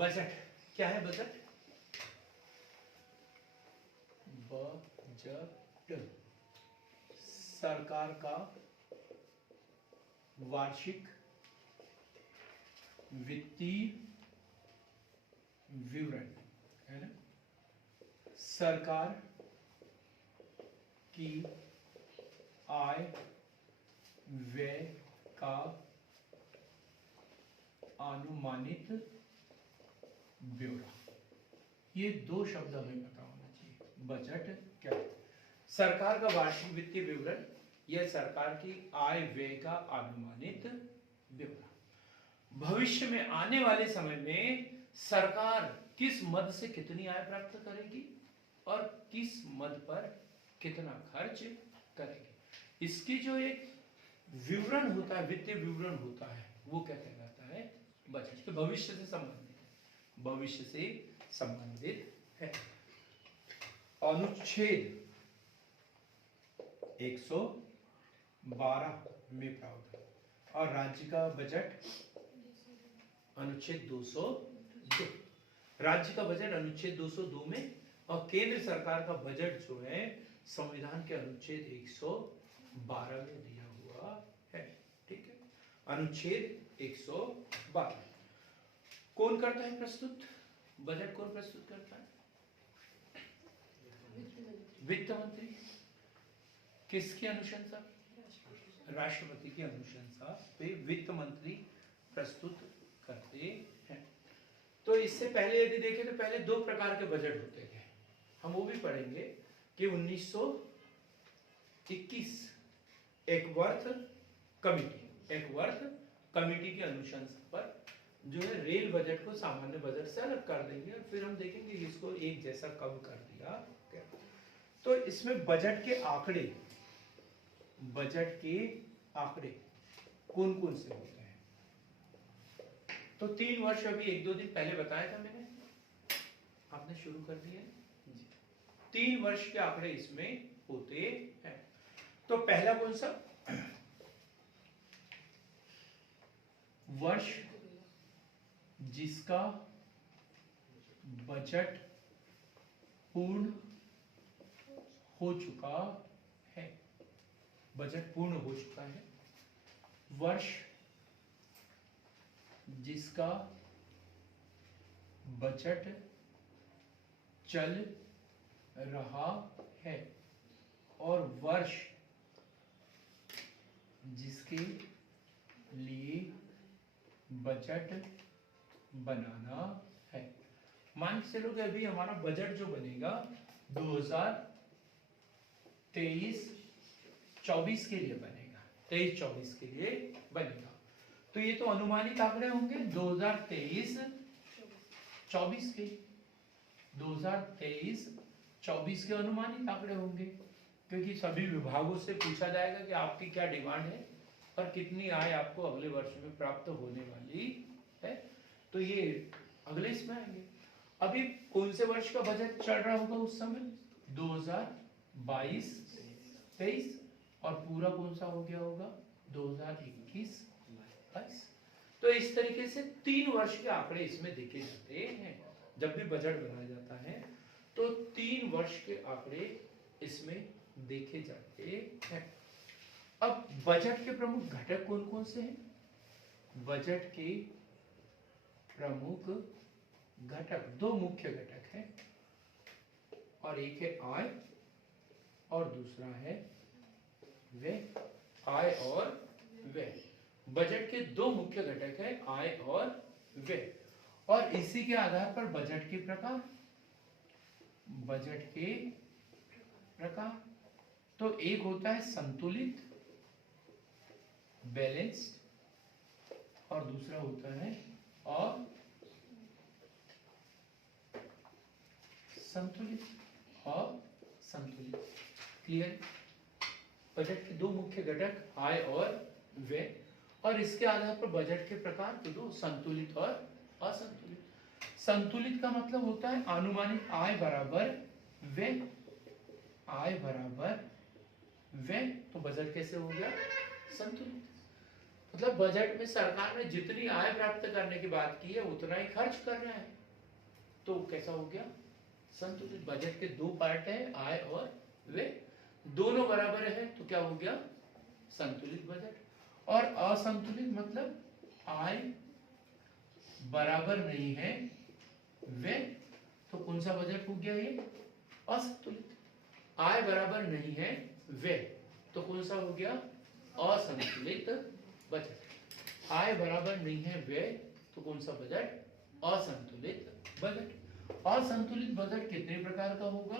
Budget क्या है? Budget budget सरकार का वार्षिक वित्तीय विवरण है ना। सरकार की आय व्यय का अनुमानित ब्यौरा। ये दो शब्द हमें पता होना चाहिए। बजट क्या है? सरकार का वार्षिक वित्तीय विवरण, यह सरकार की आय व्यय का अनुमानित ब्यौरा। भविष्य में आने वाले समय में सरकार किस मद से कितनी आय प्राप्त करेगी और किस मद पर कितना खर्च करेगी, इसकी जो एक विवरण होता है, वित्तीय विवरण होता है, वो क्या कहलाता है? बजट। के भविष्य से संबंधित है, भविष्य से संबंधित है। अनुच्छेद 112 में प्रावधान और राज्य का बजट अनुच्छेद 202, राज्य का बजट अनुच्छेद 202 में, और केंद्र सरकार का बजट जो है संविधान के अनुच्छेद 112 में दिया हुआ है। ठीक है, अनुच्छेद 112। कौन करता है प्रस्तुत? बजट कौन प्रस्तुत करता है? वित्त मंत्री। किसकी अनुशंसा? राष्ट्रपति की अनुशंसा पे वित्त मंत्री प्रस्तुत करते हैं। तो इससे पहले यदि देखें तो पहले दो प्रकार के बजट होते थे, हम वो भी पढ़ेंगे कि 1921 एकवर्थ कमिटी की अनुशंसा पर जो है रेल बजट को सामान्य बजट से अलग कर देंगे, और फिर हम देखेंगे इसको एक जैसा कब कर दिया गया। तो इसमें बजट के आंकड़े कौन कौन से होते हैं? तो 3 वर्ष अभी 1-2 दिन पहले बताया था मैंने, आपने शुरू कर दिया। 3 वर्ष के आंकड़े इसमें होते हैं। तो पहला कौन सा? वर्ष जिसका बजट पूर्ण हो चुका है, बजट पूर्ण हो चुका है। वर्ष जिसका बजट चल रहा है, और वर्ष जिसके लिए बजट बनाना है। मान के चलो कि अभी हमारा बजट जो बनेगा 2023-24 के लिए बनेगा, 23-24 के लिए बनेगा। तो ये तो अनुमानित आंकड़े होंगे 2023-24 के, 2023-24 के अनुमानित आंकड़े होंगे, क्योंकि सभी विभागों से पूछा जाएगा कि आपकी क्या डिमांड है और कितनी आय आपको अगले वर्ष में प्राप्त होने वाली है। तो ये अगले इसमें आएंगे। अभी कौन से वर्ष का बजट चल रहा होगा उस समय? 2022-23, और पूरा कौन सा हो गया होगा? 2021-22। तो इस तरीके से 3 वर्ष के आंकड़े इसमें देखे जाते हैं। जब भी बजट बनाया जाता है तो 3 वर्ष के आंकड़े इसमें देखे जाते हैं। अब बजट के प्रमुख घटक कौन कौन से हैं? बजट के प्रमुख घटक, 2 मुख्य घटक हैं, और एक है आय और दूसरा है व्यय। आय और व्यय, बजट के 2 मुख्य घटक हैं, आय और व्यय। और इसी के आधार पर बजट के प्रकार, तो एक होता है संतुलित, बैलेंस्ड, और दूसरा होता है असंतुलित। क्लियर? बजट के 2 मुख्य घटक आय और व्यय, और इसके आधार पर बजट के प्रकार तो 2, संतुलित और असंतुलित। संतुलित का मतलब होता है अनुमानित आय बराबर व्यय, तो बजट कैसे हो गया? संतुलित। मतलब बजट में सरकार ने जितनी आय प्राप्त करने की बात की है उतना ही खर्च कर रहा है, तो कैसा हो गया संतुलित। बजट के दो पार्ट है, आय और व्यय, दोनों बराबर है तो क्या हो गया संतुलित बजट। और असंतुलित मतलब आय बराबर नहीं है व्यय, तो कौन सा बजट हो गया ये असंतुलित। आय बराबर नहीं है व्यय, तो कौन सा हो गया असंतुलित बजट। आय बराबर नहीं है व्यय, तो कौन सा बजट असंतुलित बजट। असंतुलित बजट कितने प्रकार का होगा,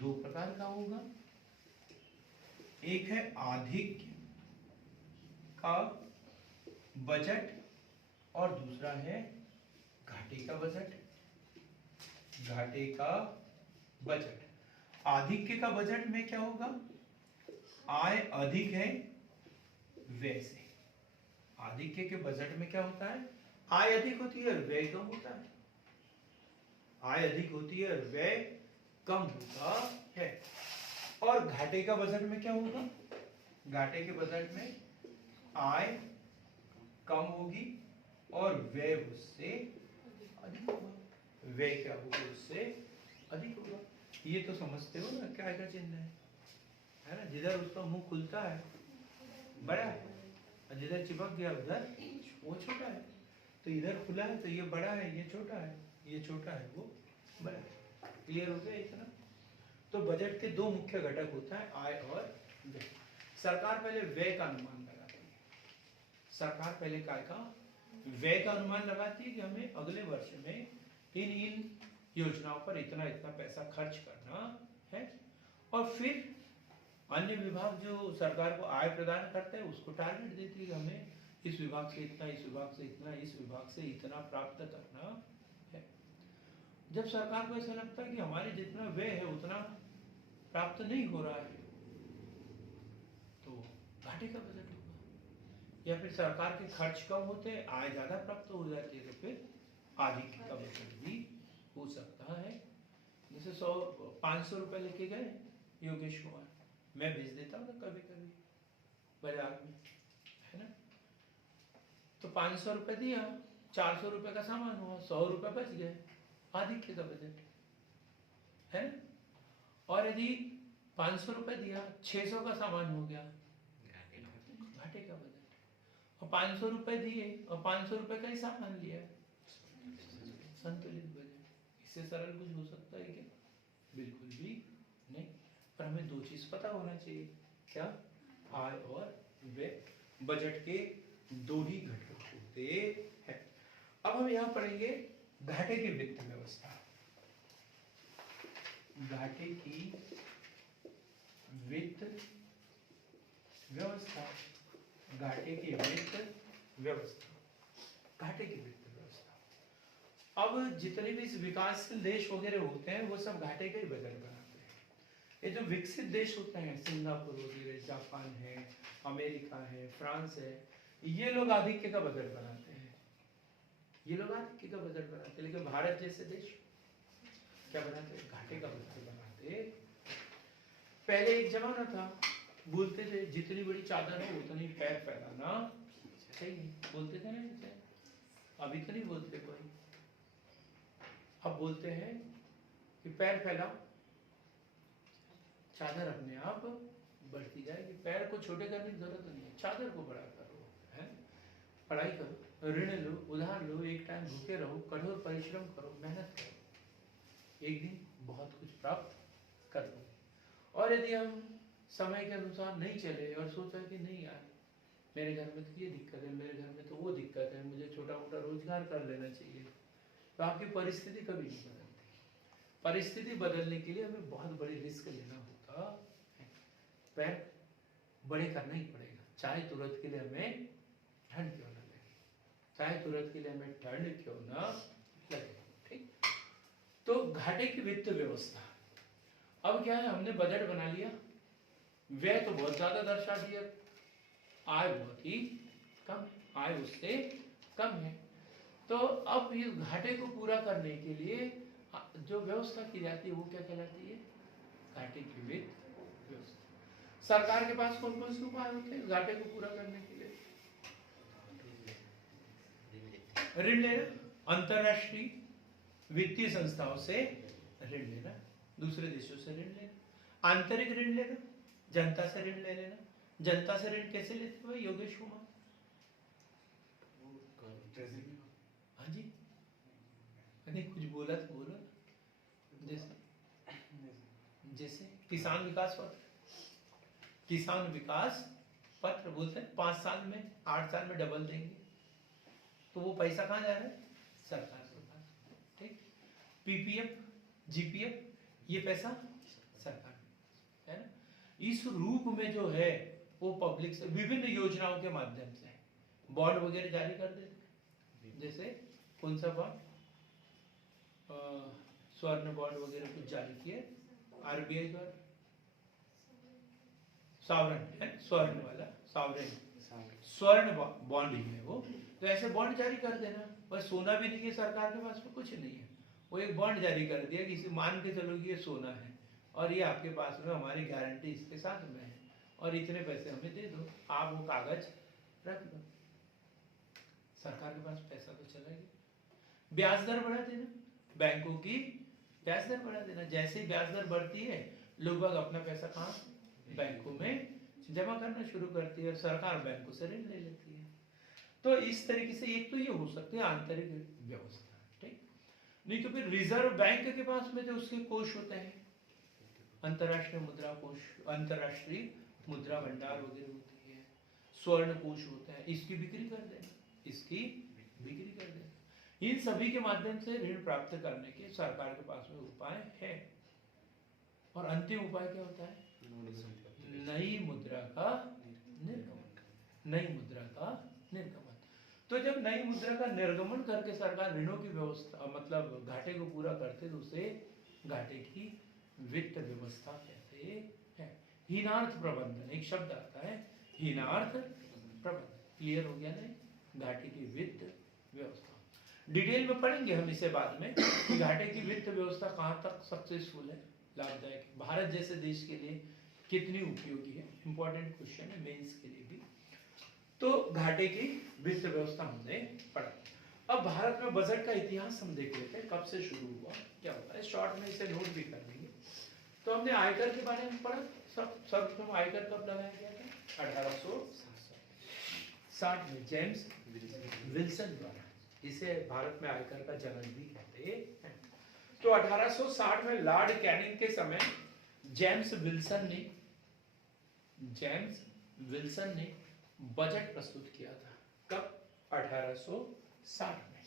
दो प्रकार का होगा। एक है आधिक्य का बजट और दूसरा है घाटे का बजट। घाटे का बजट, आधिक्य का बजट में क्या होगा, आय अधिक है व्यय से। आधिक्य के बजट में क्या होता है, आय अधिक होती है और व्यय कम होता है। आय अधिक होती है और व्यय कम होता है। और घाटे का बजट में क्या होगा, घाटे के बजट में आय कम होगी और व्यय उससे अधिक होगा। व्यय क्या होगा, उससे अधिक होगा। ये तो समझते हो ना क्या क्या चिन्ह है ना। जिधर उसका मुंह खुलता है बड़ा है और जिधर चिपक गया उधर वो छोटा है। तो इधर खुला है तो ये बड़ा है, ये छोटा है, ये छोटा है वो बड़ा है। क्लियर हो गया इतना। तो बजट के दो मुख्य घटक होता है, आय और व्यय। सरकार पहले व्यय का अनुमान लगाती है। सरकार पहले काय का व्यय का अनुमान लगाती है कि हमें अगले वर्ष में इन इन योजनाओं पर इतना इतना पैसा खर्च करना है। और फिर अन्य विभाग जो सरकार को आय प्रदान करते हैं उसको टारगेट देती है कि हमें इस विभाग से इतना, इस विभाग से इतना, इस विभाग से इतना प्राप्त करना है। जब सरकार को ऐसा लगता है कि हमारे जितना व्यय है उतना प्राप्त नहीं हो रहा है तो घाटे का बजट होगा। या फिर सरकार के खर्च कम होते हैं, आय ज्यादा प्राप्त हो जाती है, तो फिर आधिक्य का बजट भी हो सकता है। जैसे 500 रुपए लेके गए योगेश कुमार, मैं भेज देता हूँ ना कभी कभी बाजार में, है ना। तो 500 रुपए दिया, 400 रुपए का सामान हुआ, 100 रुपए बच गए, आधिक्य का बजट है ना। और यदि 500 रुपए दिया, 600 का सामान हो गया, घाटे का बजट। और 500 रुपए दिए और 500 रुपए का ही सामान लिया, संतुलित बजट। इससे सरल कुछ हो सकता है क्या, बिल्कुल भी नहीं। पर हमें दो चीज पता होना चाहिए, क्या, आय और व्यय। बजट के दो ही घटक होते हैं। अब हम यहां पढ़ेंगे घाटे की वित्त व्यवस्था। घाटे की वित्त व्यवस्था, घाटे की वित्त व्यवस्था, घाटे की वित्त व्यवस्था। अब जितने भी विकासशील देश वगैरह होते हैं वो सब घाटे का ही बजट बनाते हैं। ये जो विकसित देश होते हैं, सिंगापुर वगैरह, जापान है, अमेरिका है, फ्रांस है, ये लोग आधिक्य का बजट बनाते हैं। ये लोग आधिक्य का बजट बनाते हैं। लेकिन भारत जैसे देश क्या बनाते हैं, घाटे का बजट बनाते। पहले एक जमाना था, बोलते थे जितनी बड़ी चादर हो उतनी पैर फैलाना चाहिए, बोलते थे ना। अभी तो नहीं बोलते कोई। अब बोलते हैं कि पैर फैलाओ, चादर अपने आप बढ़ती जाएगी। पैर को छोटे करने की जरूरत नहीं है, चादर को बड़ा करो, है। पढ़ाई करो, ऋण लो, उधार लो, एक टाइम भूखे रहो, कठोर परिश्रम करो, मेहनत करो, एक दिन बहुत कुछ प्राप्त कर लो। और यदि हम समय के अनुसार नहीं चले और सोचा कि नहीं यार मेरे घर में तो ये दिक्कत है, मेरे घर में तो वो दिक्कत है, मुझे छोटा मोटा रोजगार कर लेना चाहिए, तो आपकी परिस्थिति कभी नहीं बदलती। परिस्थिति बदलने के लिए हमें बहुत बड़ी रिस्क लेना होता है। पैर बड़े करना ही पड़ेगा, चाहे तुरंत के लिए हमें ठंड क्यों ना लगे, चाहे तुरंत के लिए हमें ठंड क्यों ना लगे। ठीक, तो घाटे की वित्त व्यवस्था। अब क्या है, हमने बजट बना लिया, व्यय तो बहुत ज्यादा दर्शा दिया, आय बहुत ही कम, आय उससे कम है। तो अब इस घाटे को पूरा करने के लिए जो व्यवस्था की जाती है वो क्या कहलाती है, घाटे की वित्त व्यवस्था। सरकार के पास कौन कौन से उपाय होते हैं घाटे को पूरा करने के लिए। ऋण लेना, अंतरराष्ट्रीय वित्तीय संस्थाओं से ऋण लेना, दूसरे देशों से ऋण लेना, आंतरिक ऋण लेना, जनता से ऋण ले लेना। जनता से ऋण कैसे लेते हो योगेश कुमार? हाँ जी, नहीं कुछ बोला तो बोलो। जैसे जैसे किसान विकास पत्र, किसान विकास पत्र बोलते हैं 5 साल में 8 साल में डबल देंगे, तो वो पैसा कहाँ जा रहा है? सरकार के पास। ठीक, पीपीएफ, जीपीएफ, ये पैसा सरकार है ना। इस रूप में जो है वो पब्लिक से विभिन्न योजनाओं के माध्यम से बॉन्ड वगैरह जारी कर देते। जैसे कौन सा बॉन्ड, स्वर्ण बॉन्ड वगैरह कुछ जारी किए आरबीआई द्वारा, सॉवरेन है, स्वर्ण वाला सॉवरेन, स्वर्ण बॉन्ड ही है वो। तो ऐसे बॉन्ड जारी कर देना, बस सोना भी नहीं है सरकार के पास में, कुछ नहीं है, वो एक बॉन्ड जारी कर दिया किसी, मान के चलो कि ये सोना है और ये आपके पास में हमारी गारंटी इसके साथ में है और इतने पैसे हमें दे दो, आप वो कागज रख दो। सरकार के पास पैसा तो चला गया। ब्याज दर बढ़ा देना, बैंकों की ब्याज दर बढ़ा देना। जैसे ही ब्याज दर बढ़ती है लोग बाग अपना पैसा कहाँ, बैंकों में जमा करना शुरू करती है और सरकार बैंकों से ऋण ले लेती है। तो इस तरीके से एक तो ये हो सकती है आंतरिक व्यवस्था, ठीक। नहीं तो फिर रिजर्व बैंक के पास में जो उसके कोष होते हैं, अंतरराष्ट्रीय मुद्रा कोष, अंतरराष्ट्रीय मुद्रा भंडार वगैरह होती है, स्वर्ण कोष होता है, इसकी बिक्री कर देना, इसकी बिक्री कर देना। इन सभी के माध्यम से ऋण प्राप्त करने के सरकार के पास में उपाय है। और अंतिम उपाय क्या होता है? नई मुद्रा का निर्गमन। नई मुद्रा का निर्गमन। तो जब नई मुद्रा का निर्गमन करके सरकार ऋणों की व्यवस्था मतलब घाटे को पूरा करते तो उसे घाटे की वित्त व्यवस्था कहते हैं। हीनार्थ प्रबंधन एक शब्द आता है, हीनार्थ प्रबंधन। क्लियर हो गया नहीं? घाटे की वित्त व्यवस्था डिटेल में पढ़ेंगे हम इसे बाद में कि घाटे की वित्त व्यवस्था कहाँ तक सक्सेसफुल है, लाभदायक है, भारत जैसे देश के लिए कितनी उपयोगी है। इंपॉर्टेंट क्वेश्चन है मेंस के लिए भी। तो घाटे की वित्त व्यवस्था हमने पढ़ा। अब भारत में बजट का इतिहास हम देख लेते हैं, कब से शुरू हुआ, क्या होता है। शॉर्ट में इसे नोट भी कर लेंगे। तो हमने आयकर के बारे में पढ़ा। सर्वप्रथम आयकर कब लगाया गया था? 1860 में जेम्स विल्सन द्वारा। इसे भारत में आयकर का जनक भी कहते हैं। तो 1860 में लॉर्ड कैनिंग के समय जेम्स विल्सन ने बजट प्रस्तुत किया था। कब? 1860 में।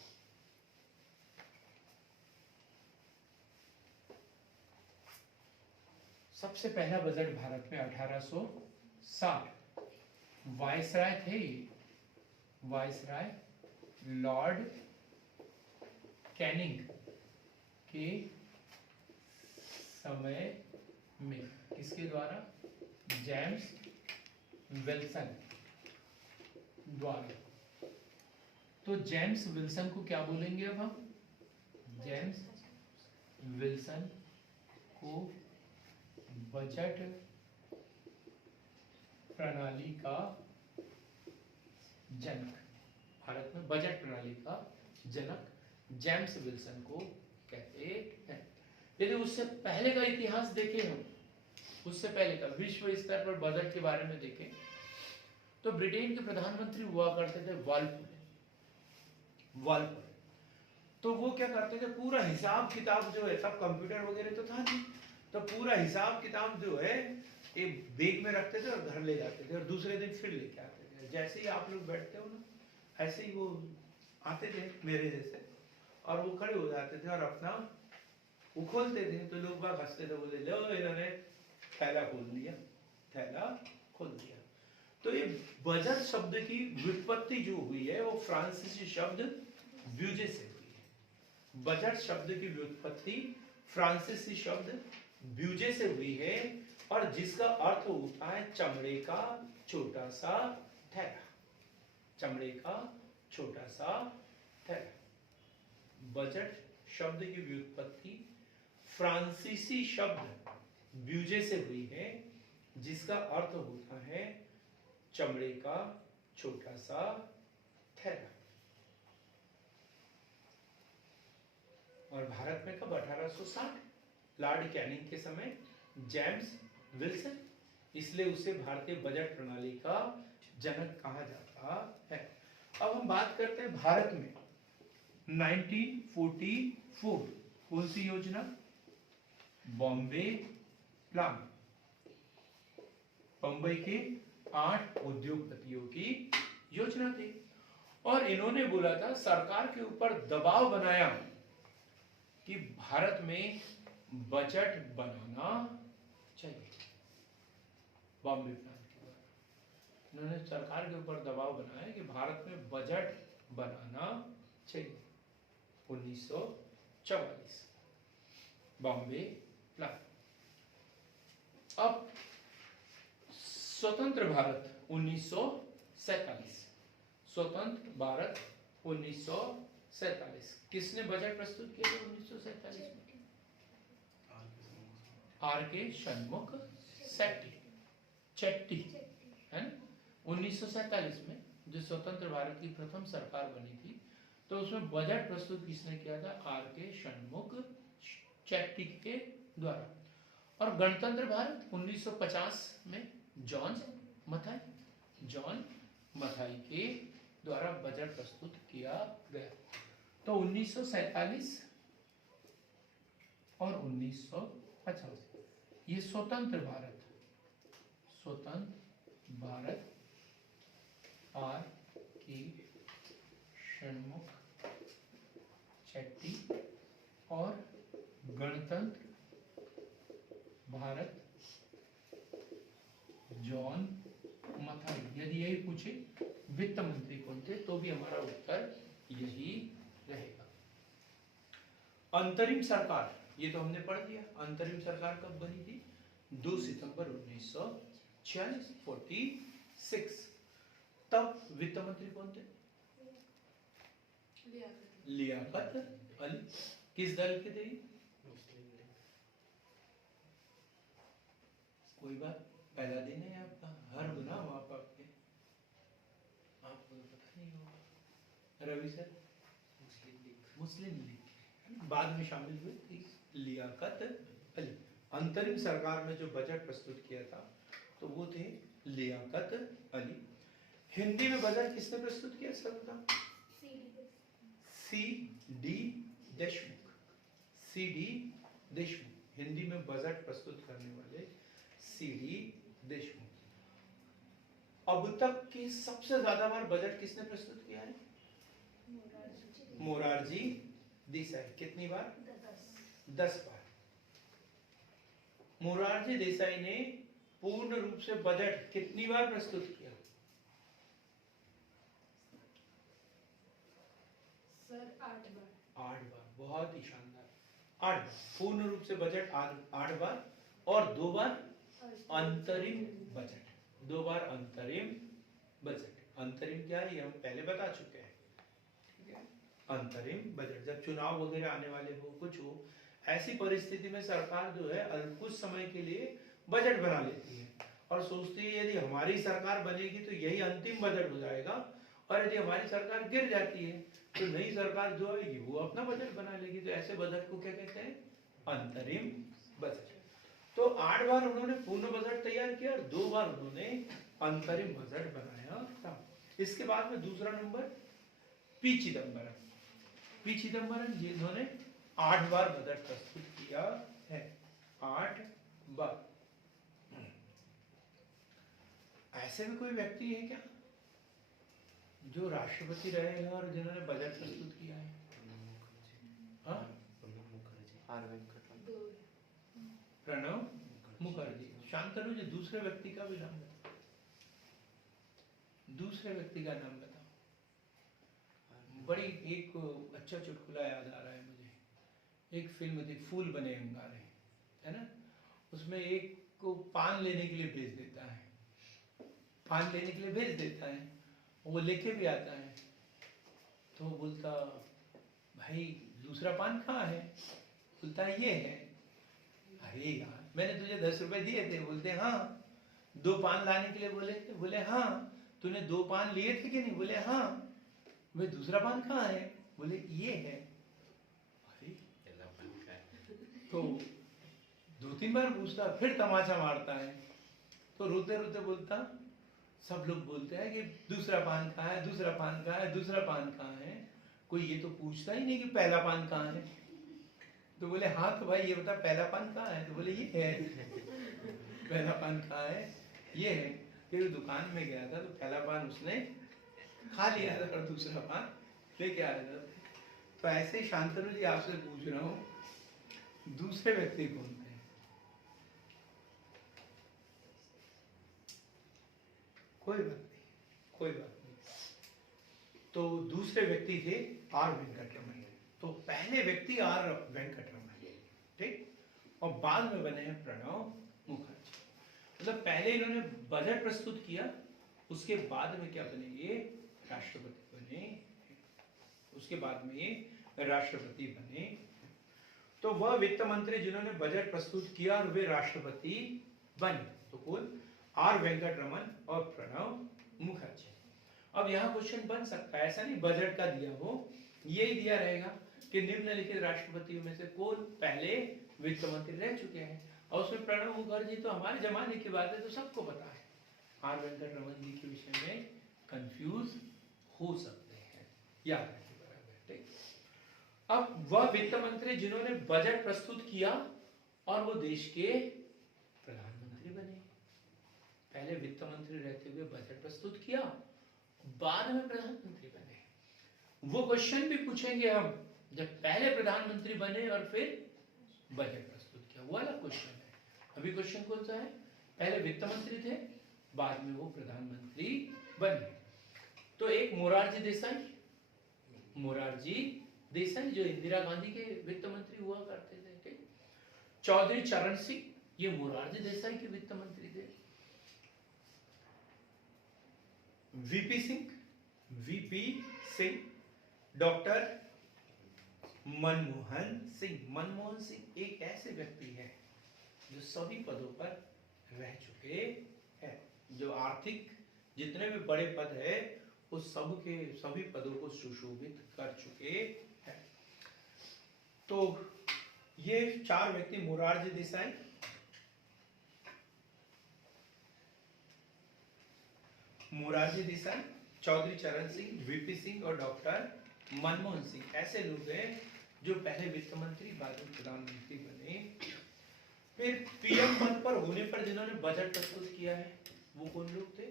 सबसे पहला बजट भारत में 1860। वायसराय थे, वायसराय लॉर्ड कैनिंग के समय में। किसके द्वारा? जेम्स विल्सन द्वारा। तो जेम्स विल्सन को क्या बोलेंगे अब हम? जेम्स विल्सन को बजट प्रणाली का जनक, भारत में बजट प्रणाली का जनक जेम्स विल्सन को कहते हैं। यदि उससे पहले का इतिहास देखें हम, उससे पहले का विश्व स्तर पर बजट के बारे में देखें तो ब्रिटेन के प्रधानमंत्री हुआ करते थे वालपोल। तो वो क्या करते थे, पूरा हिसाब किताब जो है, तब कंप्यूटर वगैरह तो था नहीं, तो पूरा हिसाब किताब जो है एक बैग में रखते थे और घर ले जाते थे और दूसरे दिन फिर लेके आते थे। जैसे ही आप लोग बैठते हो ना, ऐसे ही वो आते थे मेरे जैसे, और वो खड़े हो जाते थे और अपना वो खोलते थे। तो लोग बाग हंसते थे, बोले लो इन्होंने थैला खोल दिया, थैला खोल दिया। तो ये बजट शब्द की व्युत्पत्ति जो हुई है वो फ्रांसीसी शब्द ब्यूजे से हुई है। बजट शब्द की व्युत्पत्ति फ्रांसीसी शब्द ब्यूजे से हुई है और जिसका अर्थ होता है चमड़े का छोटा सा थैला। चमड़े का छोटा सा थैला। बजट शब्द की व्युत्पत्ति फ्रांसीसी शब्द ब्यूजे से हुई है जिसका अर्थ होता है चमड़े का छोटा सा थैला। और भारत में कब? 1860 लॉर्ड कैनिंग के समय, जेम्स विल्सन, इसलिए उसे भारतीय बजट प्रणाली का जनक कहा जाता है। अब हम बात करते हैं भारत में 1944 कौन सी योजना? बॉम्बे प्लान। बम्बई के 8 उद्योगपतियों की योजना थी और इन्होंने बोला था, सरकार के ऊपर दबाव बनाया कि भारत में बजट बनाना चाहिए। बॉम्बे प्लान के द्वारा इन्होंने सरकार के ऊपर दबाव बनाया कि भारत में बजट बनाना चाहिए। 1944 बॉम्बे प्लान। अब स्वतंत्र भारत 1947, स्वतंत्र भारत 1947, किसने बजट प्रस्तुत किया था 1947 में? आर के षणमुख शेट्टी है ना। 1947 में जो स्वतंत्र भारत की प्रथम सरकार बनी थी, तो उसमें बजट प्रस्तुत किसने किया था? आर के षणमुख शेट्टी के द्वारा। और गणतंत्र भारत 1950 में जॉन मथाई के द्वारा बजट प्रस्तुत किया गया। तो 1947 और 1950 ये स्वतंत्र भारत आर के षणमुख शेट्टी और गणतंत्र भारत जॉन मथाई। यदि यही पूछे वित्त मंत्री कौन थे, तो भी हमारा उत्तर यही रहेगा। अंतरिम सरकार, ये तो हमने पढ़ दिया। अंतरिम सरकार कब बनी थी? 2 सितंबर 1946, 46। तब वित्त मंत्री कौन थे? लियाकत अली। किस दल के थे? कोई बात, पहला दिन है आपका, हर गुना माफ आपके, आपको तो पता नहीं होगा। रवि सर? मुस्लिम लीग बाद में शामिल हुए थी। लियाकत अली। अंतरिम सरकार में जो बजट प्रस्तुत किया था तो वो थे लियाकत अली। हिंदी में बजट किसने प्रस्तुत किया sir? C D Deshmukh. Hindi में बजट प्रस्तुत करने वाले सी डी देशमुख। अब तक की सबसे ज्यादा बार बजट किसने प्रस्तुत किया है? मोरारजी देसाई। कितनी बार? 10 बार। मोरारजी देसाई ने पूर्ण रूप से बजट कितनी बार प्रस्तुत किया? सर 8 बार। 8 बार, बहुत ही शानदार। 8 बार पूर्ण रूप से बजट, 8 बार, और 2 बार अंतरिम बजट। 2 बार अंतरिम बजट। अंतरिम क्या है ये हम पहले बता चुके हैं, ठीक है। अंतरिम बजट जब चुनाव वगैरह आने वाले हो, कुछ हो, ऐसी परिस्थिति में सरकार जो है कुछ समय के लिए बजट बना लेती है और सोचती है यदि हमारी सरकार बनेगी तो यही अंतिम बजट हो जाएगा, और यदि हमारी सरकार गिर जाती है तो नई सरकार जो आएगी वो अपना बजट बना लेगी। तो ऐसे बजट को क्या कहते हैं? अंतरिम बजट। तो 8 बार उन्होंने पूर्ण बजट तैयार किया और 2 बार उन्होंने अंतरिम बजट बनाया था। इसके बाद में दूसरा नंबर पी चिदम्बरम जिन्होंने 8 बार बजट प्रस्तुत किया है। 8 बार। ऐसे भी कोई व्यक्ति है क्या जो राष्ट्रपति रहे हैं और जिन्होंने बजट प्रस्तुत किया है? प्रणब मुखर्जी। शांतनु जी दूसरे व्यक्ति का भी नाम बताओ। दूसरे व्यक्ति का नाम बताओ। बड़ी एक अच्छा चुटकुला याद आ रहा है मुझे। एक फिल्म थी फूल बने अंगारे, है ना। उसमें एक को पान लेने के लिए भेज देता है, पान लेने के लिए भेज देता है, वो लेके भी आता है। तो बोलता भाई दूसरा पान कहाँ है? बोलता है ये है। अरे यार मैंने तुझे 10 रुपए दिए थे। बोलते हाँ। 2 पान लाने के लिए बोले थे? बोले हाँ। तूने 2 पान लिए थे कि नहीं? बोले हाँ। वे दूसरा पान कहाँ है? बोले ये है। अरे 2-3 बार पूछता, फिर तमाचा मारता है। तो रोते रोते बोलता, सब लोग बोलते हैं कि दूसरा पान कहाँ है, दूसरा पान कहाँ है, दूसरा पान कहाँ है। कोई ये तो पूछता ही नहीं कि पहला पान कहाँ है। तो बोले हाँ तो भाई ये बता पहला पान कहाँ है। तो बोले ये है। पहला पान कहाँ है, ये है। फिर दुकान में गया था तो पहला पान उसने खा लिया था और दूसरा पान लेके आया था। तो ऐसे ही शांतनु जी आपसे पूछ रहा हूँ, दूसरे व्यक्ति कौन थे? कोई बात नहीं, कोई बात नहीं। तो दूसरे व्यक्ति थे आर वेंकटरमन। तो पहले व्यक्ति आर वेंकटरमन, ठीक, और बाद में बने हैं प्रणब मुखर्जी। मतलब पहले इन्होंने बजट प्रस्तुत किया, उसके बाद में क्या बने, ये राष्ट्रपति बने। उसके बाद में ये राष्ट्रपति बने। तो वह वित्त मंत्री जिन्होंने बजट प्रस्तुत किया और वे राष्ट्रपति बने। तो कुल आर वेंकटरमन और प्रणब मुखर्जी। अब यहाँ क्वेश्चन बन सकता है, ऐसा नहीं बजट का दिया हो, यही दिया रहेगा कि निम्नलिखित राष्ट्रपतियों में से कौन पहले वित्त मंत्री रह चुके हैं। और उसमें प्रणब मुखर्जी तो हमारे जमाने की बात है, तो सबको पता है। आर वेंकटरमन जी के विषय में कंफ्यूज हो सकते हैं, याद रखिए बराबर, ठीक। अब वह वित्त मंत्री जिन्होंने बजट प्रस्तुत किया और वो देश के प्रधानमंत्री बने। पहले वित्त मंत्री रहते हुए बजट प्रस्तुत किया, बाद में प्रधानमंत्री बने। वो क्वेश्चन भी पूछेंगे हम, जब पहले प्रधानमंत्री बने और फिर बजट प्रस्तुत किया, वो वाला क्वेश्चन है। अभी क्वेश्चन कौन सा है, पहले वित्त मंत्री थे, बाद में वो प्रधानमंत्री बने। तो एक मोरारजी देसाई जो इंदिरा गांधी के वित्त मंत्री हुआ करते थे, ठीक। चौधरी चरण सिंह, ये मोरारजी देसाई के वित्त मंत्री थे। वीपी सिंह, डॉक्टर मनमोहन सिंह एक ऐसे व्यक्ति हैं जो सभी पदों पर रह चुके हैं, जो आर्थिक जितने भी बड़े पद है उस सभी पदों को सुशोभित कर चुके हैं। तो ये 4 व्यक्ति, मोरारजी देसाई, चौधरी चरण सिंह, वीपी सिंह और डॉक्टर मनमोहन सिंह ऐसे लोग हैं जो पहले वित्त मंत्री बाद में प्रधानमंत्री बने। फिर पीएम पद पर होने पर जिन्होंने बजट प्रस्तुत किया है वो कौन लोग थे,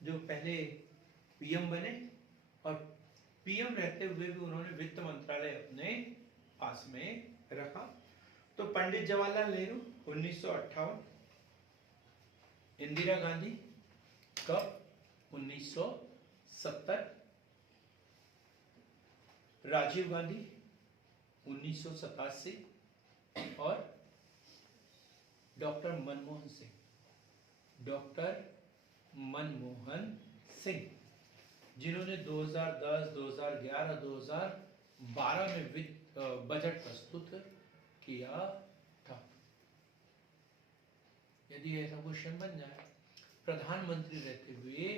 जो पहले पीएम बने और पीएम रहते हुए भी उन्होंने वित्त मंत्रालय अपने पास में रखा। तो पंडित जवाहरलाल नेहरू 1958, इंदिरा गांधी कब 1970, राजीव गांधी 1987 और डॉक्टर मनमोहन सिंह जिन्होंने 2010, 2011, 2012 में बजट प्रस्तुत किया था। यदि ऐसा क्वेश्चन बन जाए, प्रधानमंत्री रहते हुए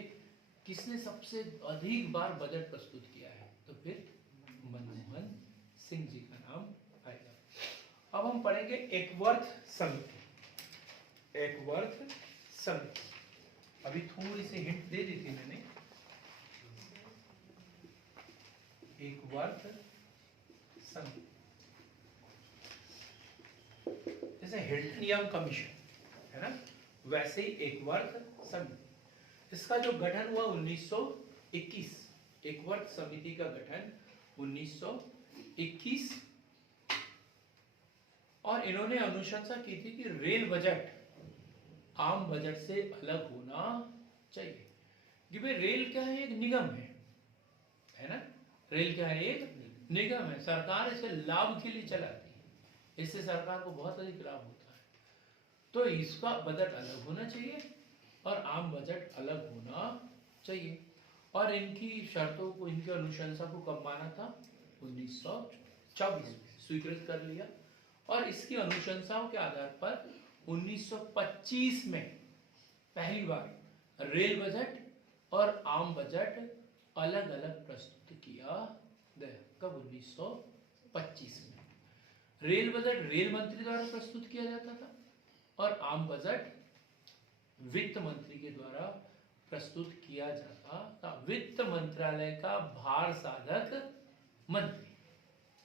किसने सबसे अधिक बार बजट प्रस्तुत किया है, तो फिर मनमोहन सिंह जी का नाम आएगा। अब हम पढ़ेंगे एकवर्थ समिति। अभी थोड़ी सी हिंट दे दी थी मैंने। एकवर्थ समिति जैसे हिल्टन यंग कमीशन है ना, वैसे ही एकवर्थ समिति। इसका जो गठन हुआ 1921, एकवर्थ समिति का गठन 1921, और इन्होंने अनुशंसा की थी कि रेल बजट आम बजट से अलग होना चाहिए। कि भाई रेल क्या है, एक निगम है ना, रेल क्या है, एक निगम है, सरकार इसे लाभ के लिए चलाती है, इससे सरकार को बहुत अधिक लाभ होता है। तो इसका बजट अलग होना चाहिए और आम बजट अलग होना चाहिए। और इनकी शर्तों को, इनकी अनुशंसा को कब माना था, 1924 में स्वीकृत कर लिया। और इसकी अनुशंसाओं के आधार पर 1925 में पहली बार रेल बजट और आम बजट अलग अलग प्रस्तुत किया गया। कब, 1925 में। रेल बजट रेल मंत्री द्वारा प्रस्तुत किया जाता था और आम बजट वित्त मंत्री के द्वारा प्रस्तुत किया जाता था। वित्त मंत्रालय का भार साधक मंत्री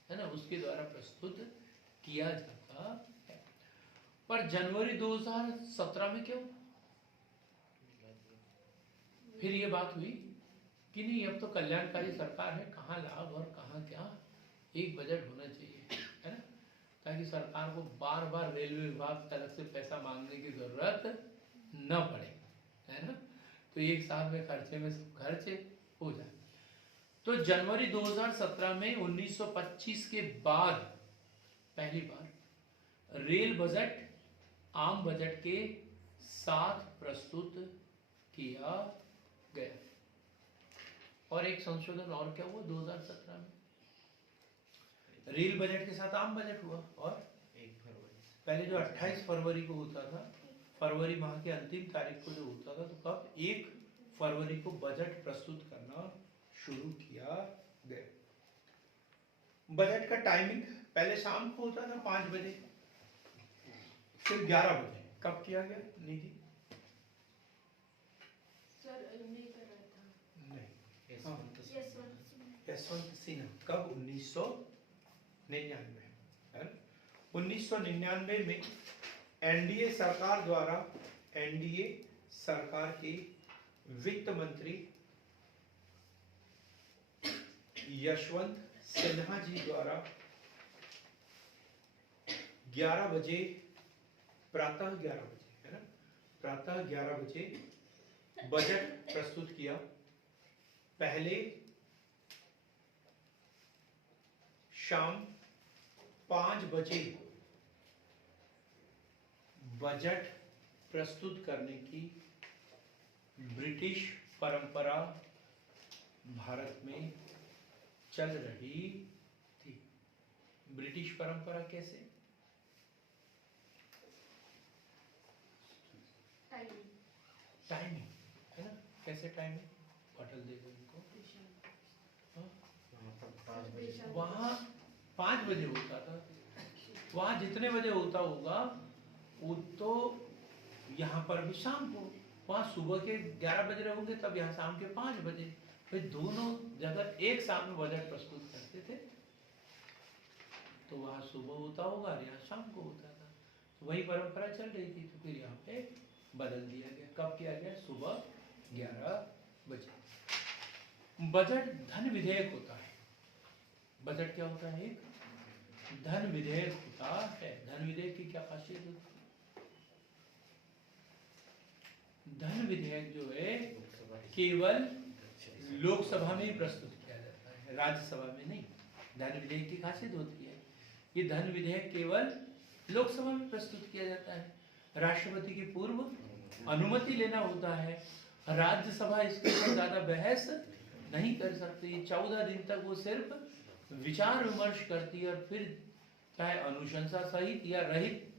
है ना, उसके द्वारा प्रस्तुत किया जाता है। पर जनवरी 2017 में क्यों फिर ये बात हुई कि नहीं, अब तो कल्याणकारी सरकार है, कहाँ लाभ और कहाँ क्या, एक बजट होना चाहिए है ना, ताकि सरकार को बार बार रेलवे विभाग तरफ से पैसा मांगने की जरूरत न पड़े है ना, तो एक साल में खर्चे में सब खर्चे हो जाए। तो जनवरी 2017 में 1925 के बाद पहली बार रेल बजट आम बजट के साथ प्रस्तुत किया गया। और एक संशोधन और क्या हुआ 2017 में, रेल बजट के साथ आम बजट हुआ। और 1 फरवरी पहले जो 28 फरवरी को होता था, फरवरी माह के अंतिम तारीख को जो होता था, तो कब 1 फरवरी को बजट प्रस्तुत करना शुरू किया गया। बजट का टाइमिंग पहले शाम को होता था 5 बजे, फिर 11 बजे। कब किया गया निधि? सर नहीं कर रहा था। नहीं, यशवंत यशवंत सिन्हा। कब? 1999 है ना? 1999 में एनडीए सरकार द्वारा, एनडीए सरकार के वित्त मंत्री यशवंत सिन्हा जी द्वारा 11 बजे, प्रातः 11 बजे है ना, प्रातः 11 बजे बजट प्रस्तुत किया। पहले शाम 5 बजे बजट प्रस्तुत करने की ब्रिटिश परंपरा भारत में चल रही थी। ब्रिटिश परंपरा कैसे? टाइमिंग टाइमिंग है ना, कैसे टाइमिंग? बॉटल दे दो इनको। हाँ? वहाँ पर 5 बजे वहाँ 5 बजे होता था, वहाँ जितने बजे होता होगा वो तो यहाँ पर भी शाम को, वहाँ सुबह के 11 बज रहे होंगे, तब यहाँ शाम के 5 बजे, फिर दोनों जगह एक साथ में बजट प्रस्तुत करते थे। तो वहाँ सुबह होता होगा और यहाँ शाम को होता था, तो वही परंपरा चल रही थी। तो फिर यहाँ पे बदल दिया गया। कब किया गया? सुबह 11 बजे। बजट धन विधेयक होता है। बजट क्या होता है? एक धन विधेयक होता है। धन विधेयक की क्या खासियत होती है? धन विधेयक जो है केवल लोकसभा में ही प्रस्तुत किया जाता है, राज्यसभा में नहीं। धन विधेयक की खासियत होती है, ये धन विधेयक केवल लोकसभा में प्रस्तुत किया जाता है, राष्ट्रपति की पूर्व अनुमति लेना होता है, राज्यसभा इसके ऊपर ज्यादा बहस नहीं कर सकती। 14 दिन तक वो सिर्फ विचार विमर्श करती है और फिर चाहे अनुशंसा सहित या रहित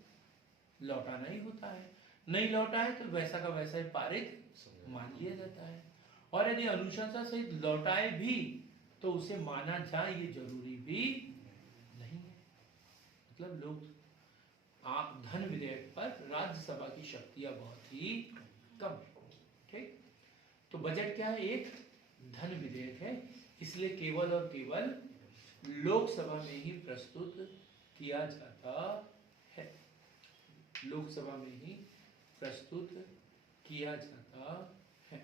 लौटाना ही होता है। नहीं लौटा है तो वैसा का वैसा ही पारित मान लिया जाता है। और यदि अनुशंसा सहित लौटाए भी तो उसे माना जाए ये जरूरी भी नहीं है। मतलब लोग धन विधेयक पर राज्यसभा की शक्तियां बहुत ही कम है। ठीक, तो बजट क्या है? एक धन विधेयक है, इसलिए केवल और केवल लोकसभा में ही प्रस्तुत किया जाता है। लोकसभा में ही प्रस्तुत किया जाता है।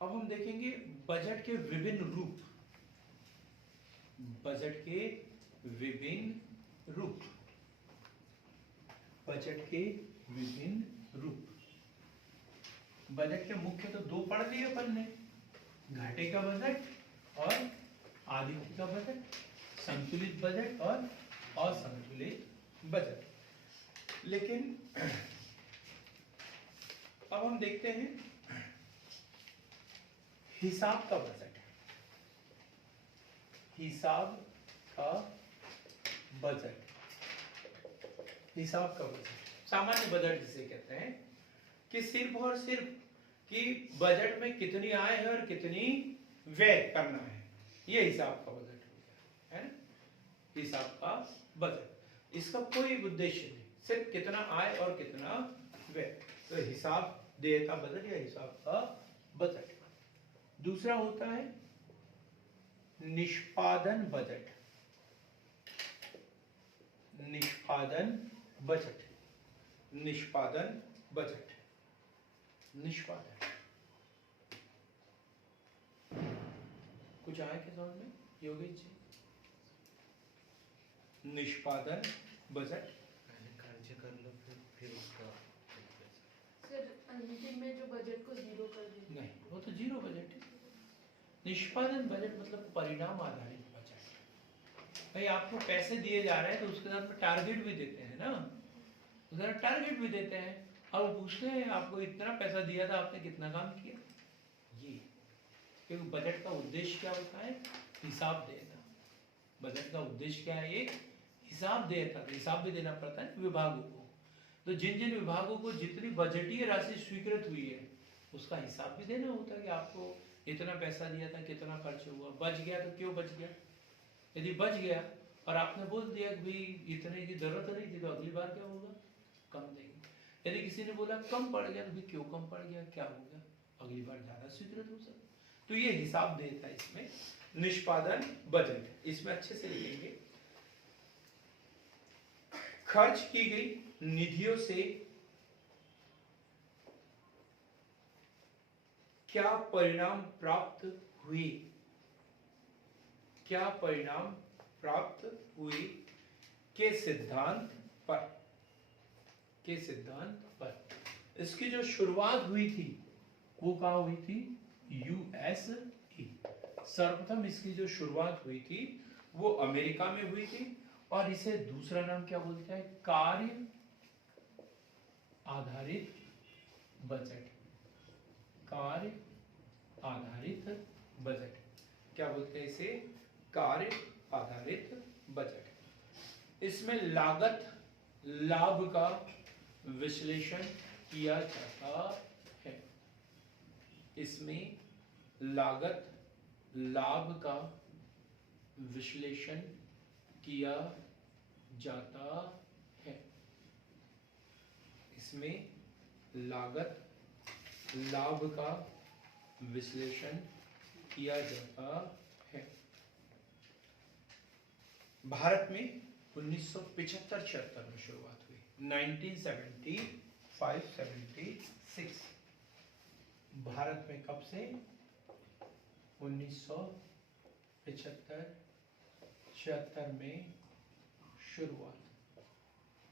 अब हम देखेंगे बजट के विभिन्न रूप। बजट के विभिन्न रूप। बजट के विभिन्न रूप। बजट के मुख्य तो 2 पढ़ लिए अपन ने, घाटे का बजट और आदित्य का बजट, संतुलित बजट और असंतुलित बजट। लेकिन अब हम देखते हैं हिसाब का बजट। हिसाब का बजट। हिसाब का बजट सामान्य बजट जिसे कहते हैं, कि सिर्फ और सिर्फ कि बजट में कितनी आय है और कितनी व्यय करना है, ये हिसाब का बजट हो गया है ना, हिसाब का बजट। इसका कोई उद्देश्य नहीं, सिर्फ कितना आय और कितना व्यय। तो हिसाब देयता बजट या हिसाब का बजट। दूसरा होता है निष्पादन बजट। निष्पादन बजट, निष्पादन बजट, निष्पादन। कुछ आए क्या समझ में योगेश जी? निष्पादन बजट। पहले कार्य कर लो फिर उसका सर अंतिम में जो बजट को जीरो कर देते नहीं, वो तो जीरो बजट है। निष्पादन बजट मतलब परिणाम आधारित बजट। भाई आपको पैसे दिए जा रहे हैं तो उसके साथ में टारगेट भी देते हैं ना, उधर टारगेट भी देते हैं और पूछते हैं आपको इतना पैसा दिया था, आपने कितना काम किया। ये क्योंकि बजट का उद्देश्य क्या होता है? हिसाब देना। बजट का उद्देश्य क्या है? एक हिसाब देता है, हिसाब भी देना पड़ता है विभागों को। तो जिन जिन विभागों को जितनी बजटीय राशि स्वीकृत हुई है उसका हिसाब भी देना होता है कि आपको इतना पैसा दिया था, कितना खर्च हुआ, बच गया तो क्यों बच गया। यदि बच गया और आपने बोल दिया कि भाई इतने की जरूरत नहीं थी, तो अगली बार क्या होगा? कम देंगे। यदि किसी ने बोला कम पड़ गया तो भाई क्यों कम पड़ गया, क्या हो गया, अगली बार ज्यादा स्वीकृत हो सकता। तो ये हिसाब देता है इसमें निष्पादन बजट। इसमें अच्छे से लिखेंगे खर्च की गई निधियों से क्या परिणाम प्राप्त हुए, क्या परिणाम प्राप्त हुए के सिद्धांत पर, के सिद्धांत पर। इसकी जो शुरुआत हुई थी वो कहाँ हुई थी? यूएसए। सर्वप्रथम इसकी जो शुरुआत हुई थी वो अमेरिका में हुई थी और इसे दूसरा नाम क्या बोलते हैं? कार्य आधारित बजट। कार्य आधारित बजट क्या बोलते हैं इसे? कार्य आधारित बजट। इसमें लागत लाभ का विश्लेषण किया जाता है। इसमें लागत लाभ का विश्लेषण किया जाता है। इसमें लागत लाभ का विश्लेषण किया जाता है। भारत में 1975-76 में शुरुआत हुई। 1975-76 भारत में कब से? 1975-76 में शुरुआत।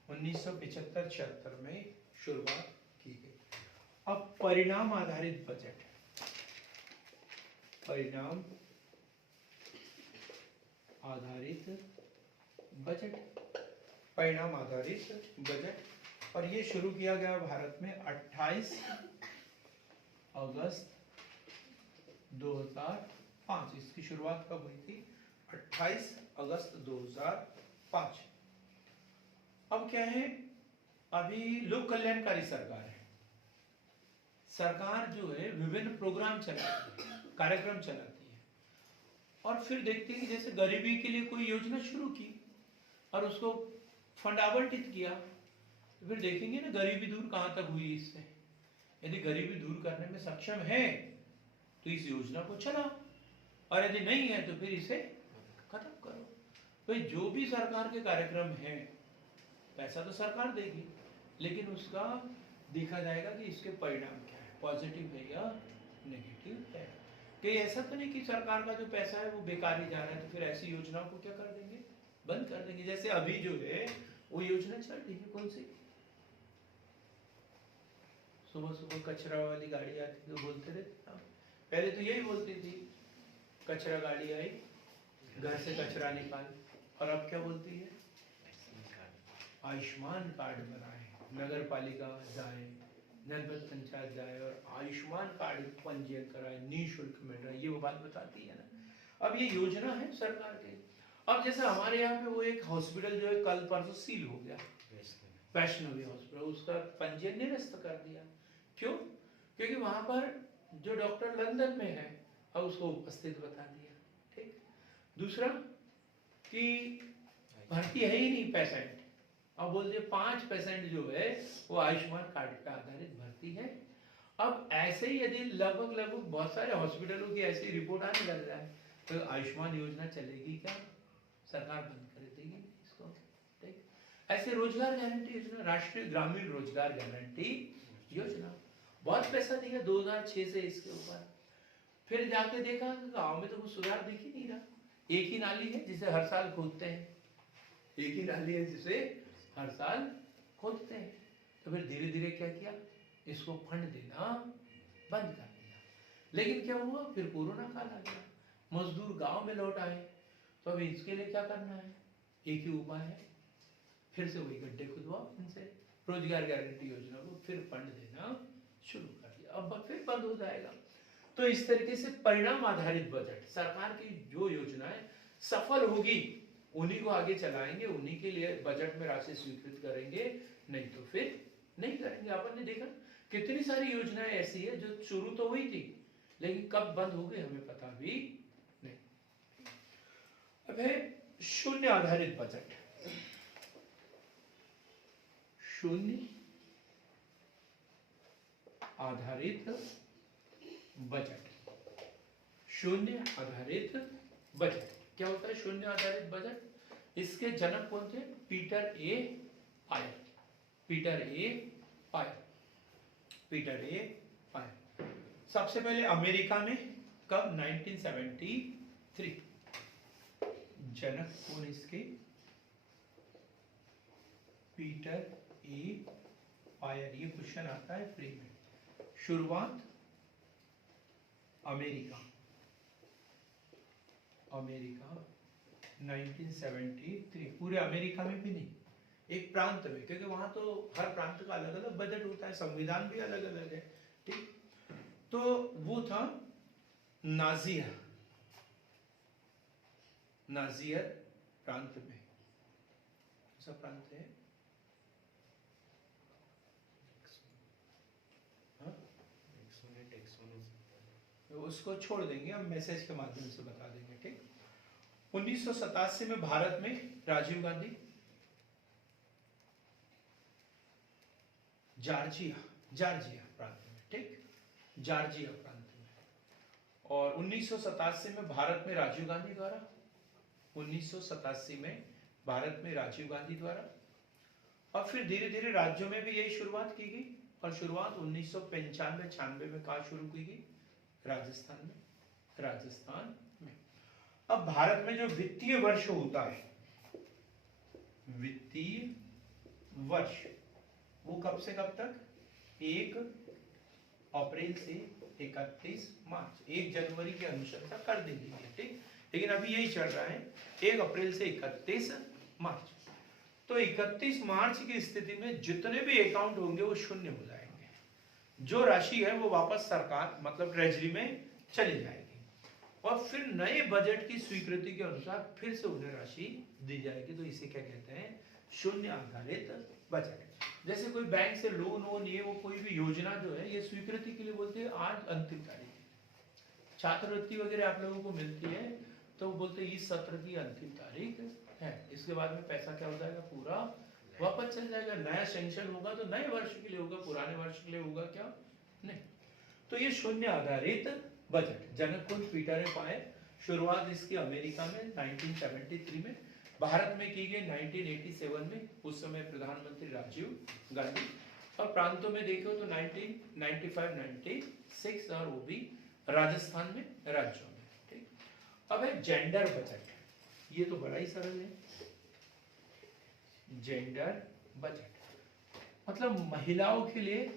1975-76 में शुरुआत की गई। अब परिणाम आधारित बजट, परिणाम आधारित बजट, परिणाम आधारित बजट। और ये शुरू किया गया भारत में 28 अगस्त 2005। इसकी शुरुआत कब हुई थी? 28 अगस्त 2005। अब क्या है, अभी लोक कल्याणकारी सरकार है। सरकार जो है विभिन्न प्रोग्राम चलाती है, कार्यक्रम चलाती है और फिर देखते हैं कि जैसे गरीबी के लिए कोई योजना शुरू की और उसको फंड आवंटित किया, तो फिर देखेंगे ना गरीबी दूर कहां तक हुई इससे। यदि गरीबी दूर करने में सक्षम है तो इस योजना को चलाओ और यदि नहीं है तो फिर इसे खत्म करो। भाई जो भी सरकार के कार्यक्रम हैं पैसा तो सरकार देगी, लेकिन उसका देखा जाएगा कि इसके परिणाम क्या है, पॉजिटिव है या नेगेटिव है। कहीं ऐसा तो नहीं कि सरकार का जो पैसा है वो बेकार ही जा रहा है, तो फिर ऐसी योजनाओं को क्या कर देंगे? बंद कर देंगे। जैसे अभी जो है वो योजना चल रही है, कौन सी? सुबह सुबह कचरा वाली गाड़ी आती तो बोलते थे हाँ। पहले तो यही बोलती थी कचरा गाड़ी आई घर से कचरा निकाल, और अब क्या बोलती है? आयुष्मान कार्ड बनाए, नगर पालिका जाए, जनपद पंचायत जाए और आयुष्मान कार्ड पंजीयन कराए, निःशुल्क मिल रहा है, ये वो बात बताती है ना। अब ये योजना है सरकार की। अब जैसे हमारे यहाँ पे वो एक हॉस्पिटल जो है कल परसों सील हो गया, वैष्णवी हॉस्पिटल, उसका पंजीयन निरस्त कर दिया। क्यों? क्योंकि वहां पर जो डॉक्टर लंदन में है अब उसको उपस्थित बता दिया। ठीक। दूसरा कि भर्ती है ही नहीं पेशेंट, अब बोलते 5% जो है वो आयुष्मान कार्ड पे आधारित भर्ती है। अब ऐसे ही यदि लगभग बहुत सारे हॉस्पिटलों की ऐसी रिपोर्ट आने लग रहा है तो आयुष्मान योजना चलेगी क्या? सरकार बंद कर देगी इसको। ठीक, ऐसे रोजगार गारंटी योजना, राष्ट्रीय ग्रामीण रोजगार गारंटी योजना, बहुत पैसा दिया 2006 से इसके ऊपर। फिर जाके देखा गांव में तो कुछ सुधार दिख ही नहीं रहा। एक ही नाली है जिसे हर साल खोदते हैं, एक ही नाली है जिसे हर साल खोदते हैं। तो फिर धीरे धीरे क्या किया, इसको फंड देना बंद कर दिया। लेकिन क्या हुआ, फिर कोरोना काल आ गया, मजदूर गांव में लौट आए। तो अब इसके लिए क्या करना है, एक ही उपाय है, फिर से वही गड्ढे खुदवाओ, इनसे रोजगार गारंटी योजना को फिर फंड देना शुरू कर दिया। अब फिर बंद हो जाएगा। तो इस तरीके से परिणाम आधारित बजट, सरकार की जो योजनाएं सफल होगी उन्हीं को आगे चलाएंगे, उन्हीं के लिए बजट में राशि स्वीकृत करेंगे, नहीं तो फिर नहीं करेंगे। अपन ने देखा कितनी सारी योजनाएं ऐसी है जो शुरू तो हुई थी लेकिन कब बंद हो गई हमें पता भी नहीं। अब है शून्य आधारित बजट। शून्य आधारित बजट, शून्य आधारित बजट क्या होता है? शून्य आधारित बजट, इसके जनक कौन थे? पीटर ए पायर। पीटर ए पायर, पीटर ए पायर सबसे पहले अमेरिका में, कब? 1973। जनक कौन इसके? पीटर ए पायर। ये क्वेश्चन आता है प्री में। शुरुआत अमेरिका, अमेरिका 1973। पूरे अमेरिका में भी नहीं, एक प्रांत में, क्योंकि वहां तो हर प्रांत का अलग अलग बजट होता है, संविधान भी अलग अलग है। ठीक, तो वो था नाजिया, नाजियर प्रांत में। कौन सा प्रांत है? उसको छोड़ देंगे, हम मैसेज के माध्यम से बता देंगे। ठीक, 1987 में भारत में राजीव गांधी, जॉर्जिया, जॉर्जिया प्रांत में, ठीक, जॉर्जिया प्रांत में। और 1987 में भारत में राजीव गांधी द्वारा, 1987 में भारत में राजीव गांधी द्वारा। और फिर धीरे धीरे राज्यों में भी यही शुरुआत की गई। और शुरुआत 1995-96 में कहा शुरू की गई? राजस्थान में, राजस्थान में। अब भारत में जो वित्तीय वर्ष होता है, वित्तीय वर्ष, वो कब से कब तक? 1 अप्रैल से 31 मार्च। 1 जनवरी की अनुशंसा कर दी गई है। ठीक, लेकिन अभी यही चल रहा है 1 अप्रैल से 31 मार्च। तो 31 मार्च की स्थिति में जितने भी अकाउंट होंगे वो शून्य हो जाएंगे। जो राशि है वो वापस सरकार मतलब ट्रेजरी में चली जाएगी और फिर नए बजट की स्वीकृति के अनुसार फिर से उन्हें राशि दी जाएगी। तो इसे क्या कहते हैं? शून्य आधारित बजट। जैसे कोई बैंक से लोन वोन ये वो कोई भी योजना जो है ये स्वीकृति के लिए बोलते हैं आज अंतिम तारीख है। छात्रवृत्ति वगैरह आप लोगों को मिलती है तो बोलते हैं इस सत्र की अंतिम तारीख है, इसके बाद में पैसा क्या हो जाएगा? पूरा वापस चल जाएगा। नया सेंक्शन होगा तो नए वर्ष के लिए होगा, पुराने वर्ष के लिए होगा क्या? नहीं। तो ये शून्य आधारित बजट, जनक कौन? पीटर ए पायर। शुरुआत इसकी अमेरिका में 1973 में, भारत में की गई 1987 में, उस समय प्रधानमंत्री राजीव गांधी। और प्रांतों में देखो तो 1995-96 और वो भी राजस्थान में, राज्यों में। ठीक, अब है जेंडर बजट। ये तो बड़ा ही सरल है। जेंडर बजट मतलब महिलाओं के लिए